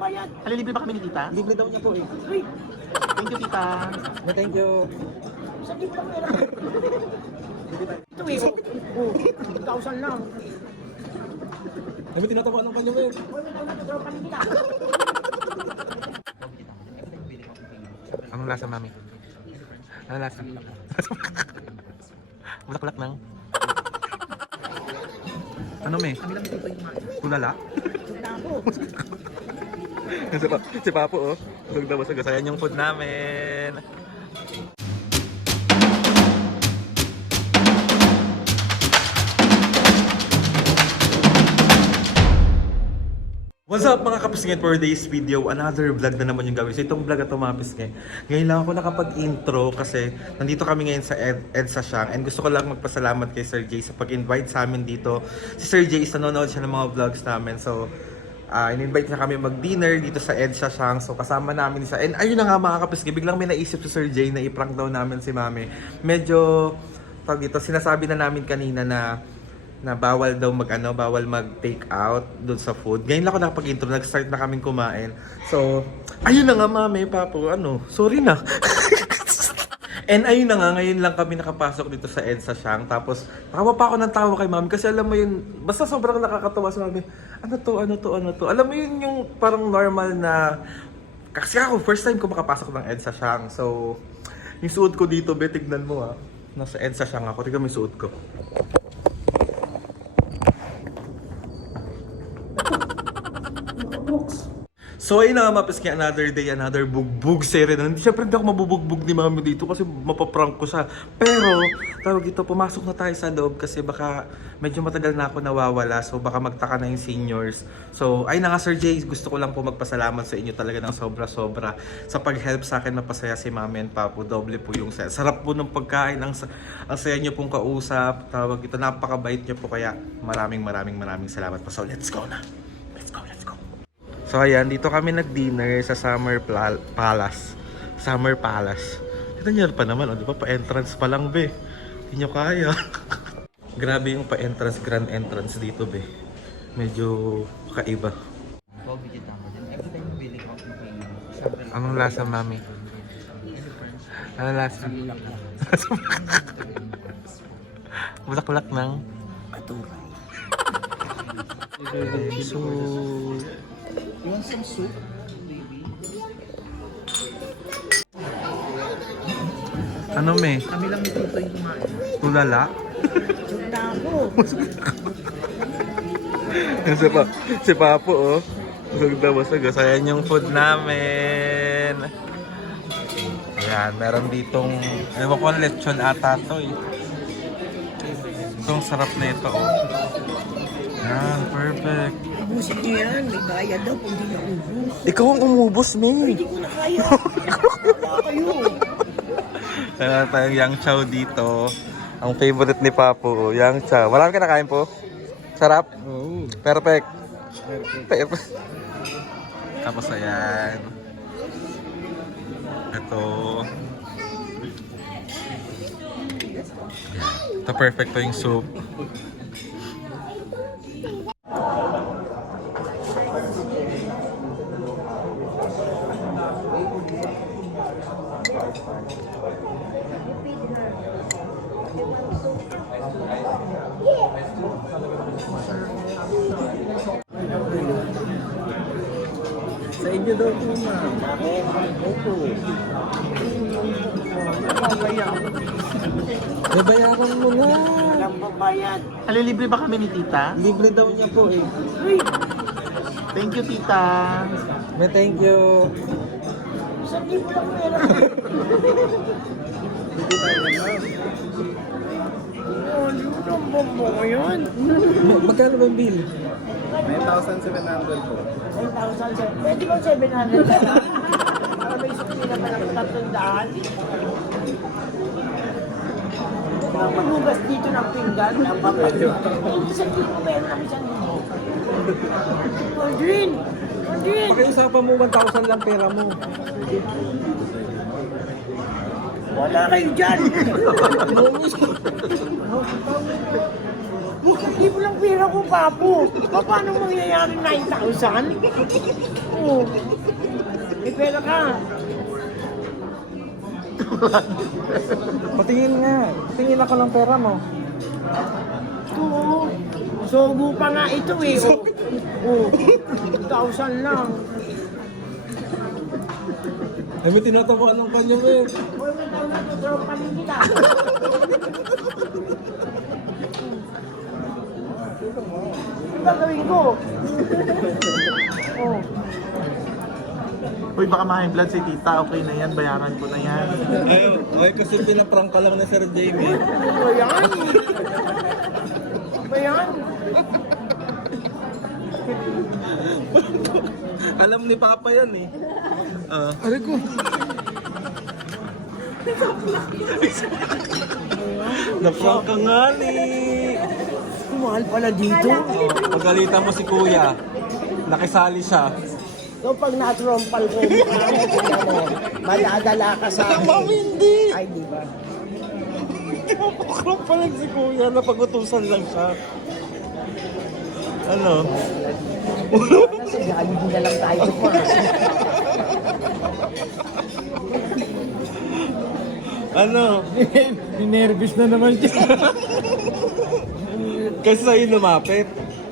bayad. Libre ba kami ni tita? Libre daw niya po eh. Uy, Thank you, tita. Thank you. sa tip lang pera. Ito eh, oh, 2,000 lang. Ay, tinatawa ng kanya mo. Uy, may tawag na tropa nila. Anong lasa, mami? Anong lasa? Bulak-bulak nang. Ano, me? Kulala? Si Papo, oh. Busog na busog. Ayan yung food namin. What's up mga kapisngin, for today's video, another vlog na naman yung gawin. So itong vlog na ito mga kapisngin, ngayon lang ako nakapag-intro kasi nandito kami ngayon sa EDSA Siang and gusto ko lang magpasalamat kay Sir Jay sa pag-invite sa amin dito. Si Sir Jay is nanonood siya ng mga vlogs namin, so in-invite niya kami mag-dinner dito sa EDSA Siang. So kasama namin isa, and ayun na nga mga kapisngin, biglang may naisip si Sir Jay na i-prank daw namin si Mami. Medyo, pag dito, sinasabi na namin kanina na bawal daw bawal mag-take out doon sa food. Ngayon lang ako nakapag-intro, nag-start na kaming kumain. So, ayun na nga mami, papo, sorry na. And ayun na nga, ngayon lang kami nakapasok dito sa EDSA Siang. Tapos, tawa pa ako ng tawa kay mami kasi alam mo yun, basta sobrang nakakatawa sa mami. Ano to? Alam mo yun yung parang normal na, kasi ako, first time ko makapasok ng EDSA Siang. So, yung suot ko dito, be, tignan mo nasa EDSA Siang ako. Tignan mo yung suot ko. So ayun na nga mapiski, another day, another bugbog series. Siyempre hindi ako mabubugbog ni mami dito kasi mapaprank ko siya. Pero, tawag ito, pumasok na tayo sa loob kasi baka medyo matagal na ako nawawala. So baka magtaka na yung seniors. So ayun na nga Sir Jay, gusto ko lang po magpasalamat sa inyo talaga ng sobra-sobra sa pag-help sa akin mapasaya si mami and papo. Doble po yung saya. Sarap po ng pagkain, ang saya nyo pong kausap. Tawag ito, napakabait nyo po, kaya maraming salamat po. So let's go na. Let's go. So ayan, dito kami nag-dinner sa Summer Palace. Ito nyo pa naman, di ba? Pa-entrance pa lang, be. Hindi nyo kaya. Grabe yung pa-entrance, grand entrance dito, be. Medyo kakaiba. Anong lasa, mami? Anong lasa? Bulak-bulak ng Katuray. So, You want some soup, baby? ano, me? Kami lang dito yung kumain. Tulala? Si Papo, oh. Busog na busog. Ayan yung food namin. Ayan, meron ditong, ewan ko, lechon ata to eh. Itong sarap na ito, oh. Ayan, perfect. Ubusin niyo yan, may bayad daw kung di naubos. Ikaw ang umubos, me. Hindi ko na kaya. Wala kayo. Meron tayong yang chow dito. Ang favorite ni Papo, yang chow. Marami ka nakain po? Sarap? Oh. Perfect. Perfect. Tapos ayan. Ito. Ito perfect yung soup. Sa inyo daw po, ma'am. Opo. May bayaran mo nga. Walang babayad. Libre ba kami ni tita? Libre daw niya po eh. Uy, Thank you, tita. Thank you. sa tip lang pera. Oh, yun ang bombo ngayon. Magkano ba yung bill? 9,700 po. 9,000. Pwede ba 700 na lang? Para may sukli naman ang 300. Ang maghugas dito ng pinggan, ang papalyo. Sa tip mo meron kami sa nito. Aldrin! Aldrin! Pag-uusapan mo 1,000 lang pera mo. Wala kayo dyan! Libo lang pera ko, Papo. Paano mangyayari 9,000? Oo. May pera ka. Patingin nga. Tingin ako ng pera mo. Oo. Sogo pa nga ito eh. Oo. 1,000 lang. Ay, may tinatawa ng kanya eh. Hoy, may tao na ito. Tropanin kita. Ano gagawin ko? Oh. Uy, baka ma-high blood si tita. Okay na yan. Bayaran ko na yan. Ay, kasi pinaprank ka lang na Sir Jamie. Ano ba yan? Ano ba yan? Alam ni Papa yan eh. Aray ko. Na-prank ka nga ni. Mahal pala dito. Pagalitan mo si kuya. Nakisali siya. So pag natrompal ko yung mukha mo, tingnan mo, madadala ka sa akin. Hindi. Ay, di ba? Napakrap pa lang si kuya. Napag-utusan lang siya. Ano? Kasi Jollibee na lang tayo pa. Ano? Ninervous na naman siya. Kasi sa'yo lumapit.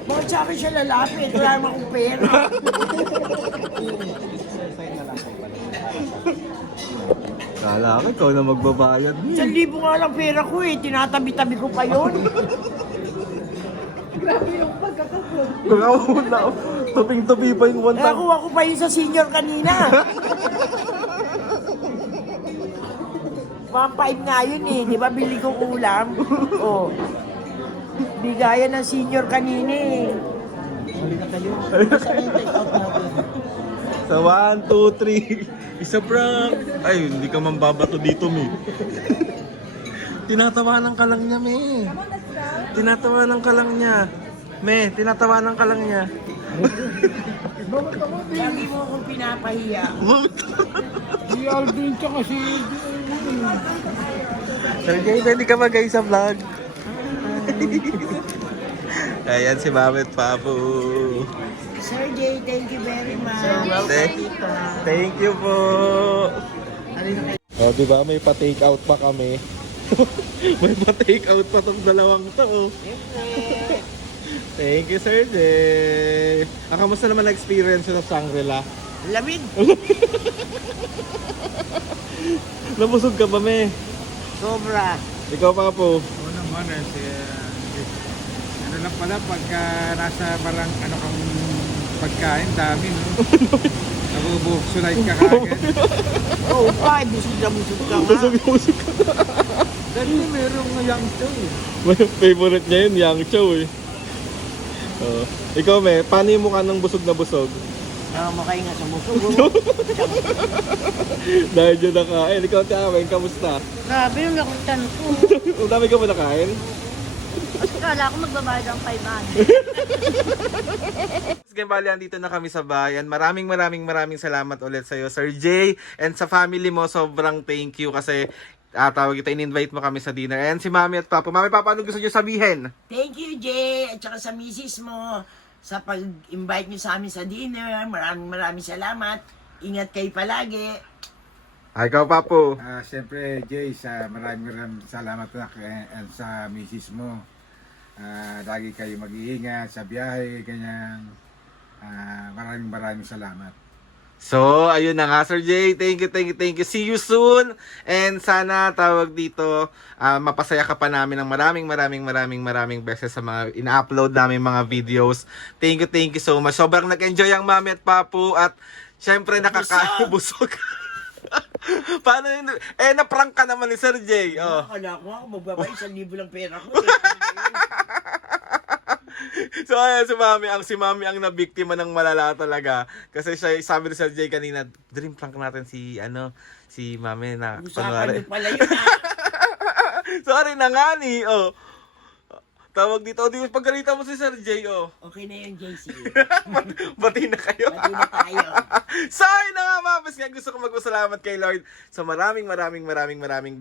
Bakit sa akin siya lalapit? Wala naman akong pera. Kala ko ikaw na magbabayad. 1,000 nga lang pera ko eh. Tinatabi-tabi ko pa yun. Kakauna. Tuping-tupi pa yung one time. Nakuha ko pa yun sa senior kanina. 1,500 nga yun eh. Di ba bili ko ulam? Oh. Bigayan ng senior kanina eh. Sa 1, 2, 3. Isa prank. Ay, hindi ka mambabato dito, me. Tinatawanan ka lang niya, me. Tinatawanan ka lang niya. Me, tinatawanan ka lang niya. Lagi mo akong pinapahiya. Si Alvin tsaka si... Sir Jay, pwede ka magay sa vlog. Ayan si Mamet Papu. Sir Jay, thank you very much. Thank you po. Oh, di ba may pa-take out pa kami? May pa-take out pa tong dalawang to. Oh. Thank you, Sir Jay. Kamusta naman na-experience sa Shangri-La? Lamig. Nabusog ka ba, me? Sobra. Ikaw pa po. Oo naman ano lang pala pagka nasa barang ano kang pagkain, dami no? Nabubuksulay ka kagad. Oo pa, busog na busog ka nga. Busog ka. Dati merong young show eh. May favorite niya yun, Yang Chow eh. Oh. Ikaw, me, paano yung mukha ng busog na busog? Makay nga sa busog. Oh. Dahil dyan nakain. Ikaw, Tiawen, kamusta? Grabe yung lakutan ko. Ang dami ka ba nakain? Kala ko magbabayad ang 500. Gembali, andito na kami sa bayan. Maraming salamat ulit sa iyo, Sir Jay, and sa family mo. Sobrang thank you kasi tawag ito, in-invite mo kami sa dinner. And si Mami at Papa. Mami, Papa, ano gusto niyo sabihin? Thank you, Jay, at saka sa misis mo sa pag-invite niyo sa amin sa dinner. Maraming salamat. Ingat kayo palagi. Ay, ikaw, Papo. Siyempre, Jay, maraming salamat na sa misis mo. Lagi kayo mag-iingat sa biyahe, ganyan. Maraming salamat. So, ayun na nga, Sir Jay. Thank you. See you soon. And sana, tawag dito, mapasaya ka pa namin ng maraming beses sa mga ina-upload namin mga videos. Thank you so much. Sobrang nag-enjoy ang Mami at Papu. At syempre, nakakabusog. Paano yun? Na-prank ka naman ni Sir Jay. Oh. Akala ko ako magbabay 1,000 lang pera ko. So ayan, si Mami ang nabiktima ng malala talaga. Kasi siya, sabi ni Sir Jay kanina, dream prank natin si Mami na Usapan niyo pala yun ha. Sorry na nga ni, oh. Tawag dito, di pagkalita mo si Sir Jay, oh. Okay na yun, JC. Bati na kayo. Bati na tayo. So, ayun na nga mga Pisngi, gusto ko magpasalamat kay Lord sa maraming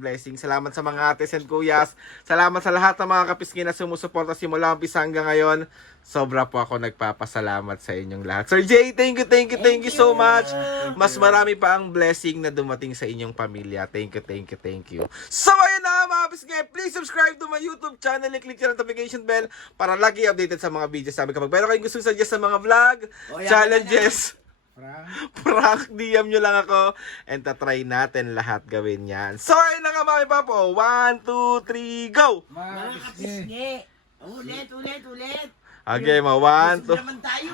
blessings. Salamat sa mga ates and kuyas. Salamat sa lahat ng mga kapisngi na sumusuporta simula umpisa hanggang ngayon. Sobra po ako nagpapasalamat sa inyong lahat. Sir Jay, thank you so much. Mas marami pa ang blessing na dumating sa inyong pamilya. Thank you. So, ayun na nga mga Pisngi, please subscribe to my YouTube channel and click yung notification bell para lagi updated sa mga videos. Sabi kapag meron kayong gusto suggest sa mga vlog, challenges, prank, DM nyo lang ako and tatry natin lahat gawin yan. So, ayun na nga mga papo. 1, 2, 3, go! Mga kapisngi. Ulit. Okay, mga 1, Gusto naman tayo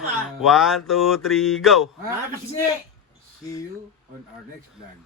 2, 3, go! Mga kapisngi. See you on our next vlog.